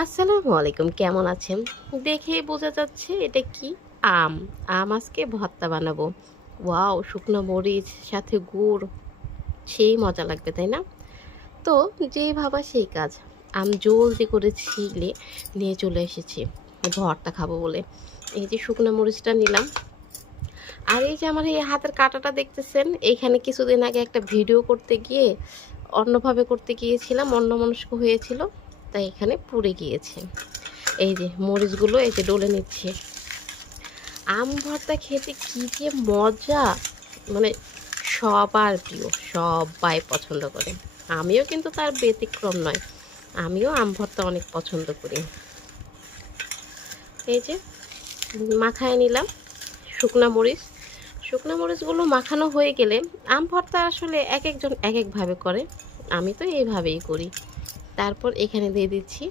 আসসালামু আলাইকুম, কেমন আছেন? দেখেই বোঝা যাচ্ছে এটা কি আম। আজকে ভর্তা বানাবো। ওয়াও! শুকনো মরিচ সাথে গুড়, সেই মজা লাগবে, তাই না? তো যেই ভাবা সেই কাজ। জলদি করে ছিলে নিয়ে চলে এসেছি ভর্তা খাবো বলে। এই যে শুকনো মরিচটা নিলাম। আর এই যে আমার এই হাতের কাঁটাটা দেখতেছেন, এইখানে কিছুদিন আগে একটা ভিডিও করতে গিয়ে অন্যভাবে করতে গিয়েছিলাম, অন্যমনস্ক হয়েছিল, তাই এখানে পুড়ে গিয়েছে। এই যে মরিচগুলো এই যে ডলে নিচ্ছে। আম ভর্তা খেতে কি যে মজা, মানে সবার প্রিয়, সবাই পছন্দ করে। আমিও কিন্তু তার ব্যতিক্রম নয়, আমিও আম ভর্তা অনেক পছন্দ করি। এই যে মাখায় নিলাম শুকনা মরিচ। শুকনা মরিচগুলো মাখানো হয়ে গেলে আম ভর্তা আসলে এক একজন এক একভাবে করে, আমি তো এইভাবেই করি। তারপর এখানে দিয়ে দিচ্ছি,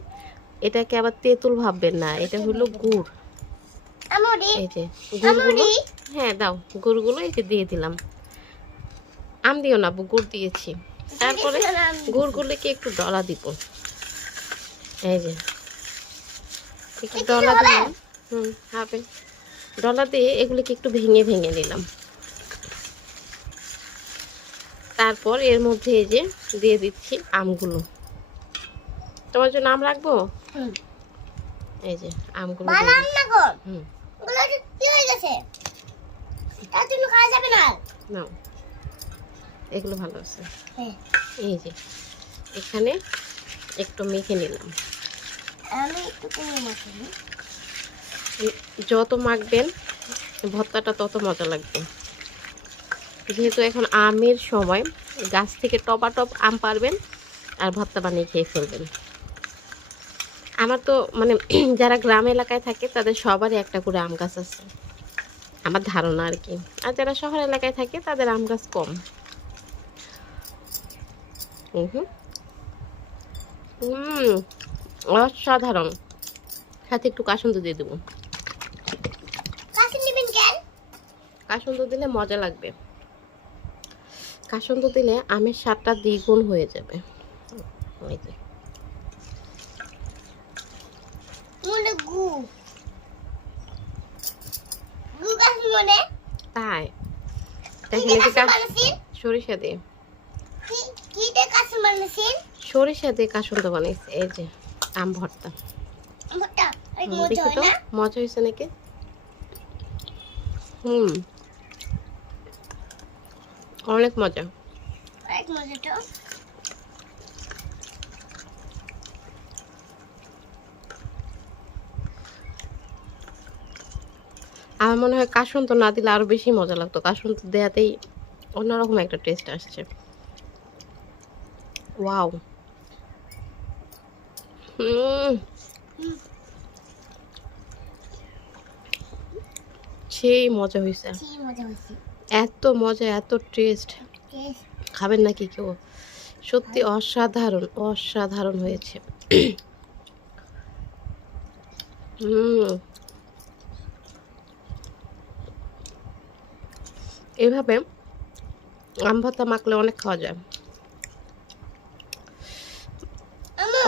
এটাকে আবার তেঁতুল ভাববেন না, এটা হলো গুড়। এই যে গুড়গুলো, হ্যাঁ দাও, গুড়গুলো এই যে দিয়ে দিলাম। আম দিও না, গুড় দিয়েছি। তারপরে গুড়গুলোকে একটু ডলা দিব। এই যে একটু ডলা দিলাম। হবে। ডলা দিয়ে এগুলিকে একটু ভেঙে ভেঙে নিলাম। তারপর এর মধ্যে এই যে দিয়ে দিচ্ছি আমগুলো। তোমার জন্য আম রাখবো। এই যে আমগুলো হুম নাও, এগুলো ভালো আছে। এই যে এখানে একটু মেখে নিলাম। যত মাখবেন ভর্তাটা তত মজা লাগবে। যেহেতু এখন আমের সময়, গাছ থেকে টপাটপ আম পারবেন আর ভর্তা বানিয়ে খেয়ে ফেলবেন। আমার তো মানে যারা গ্রাম এলাকায় থাকে তাদের সবারই একটা করে আম গাছ আছে, আমার ধারণা আর কি। আর যারা শহর এলাকায় থাকে তাদের আম গাছ কম। অসাধারণ। সাথে একটু কাসুন্দ দিয়ে দেবো। কাসুন্দ দিলে মজা লাগবে। কাসুন্দ দিলে আমের স্বাদটা দ্বিগুণ হয়ে যাবে। ওই যে তাই সরিষা দিয়ে, সরিষা দিয়ে কাসুন্দ বানাইছে। এই যে আম ভর্তা, দেখি তো মজা হয়েছে নাকি। অনেক মজা। আমার মনে হয় কাসুন্দ না দিলে আরো বেশি মজা লাগতো। কাসুন্দ দেয়াতেই অন্যরকম একটা টেস্ট আসছে। ওয়াও, সেই মজা হয়েছে, এত মজা, এত টেস্ট। খাবেন নাকি কেউ? সত্যি অসাধারণ, অসাধারণ হয়েছে। এভাবে আম ভর্তা মাখলে অনেক খাওয়া যায়,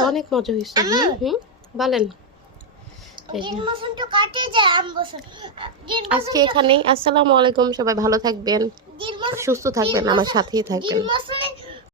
অনেক মজা হয়েছে। বলেন। আজকে এখানেই। আসসালামু আলাইকুম, সবাই ভালো থাকবেন, সুস্থ থাকবেন, আমার সাথেই থাকবেন।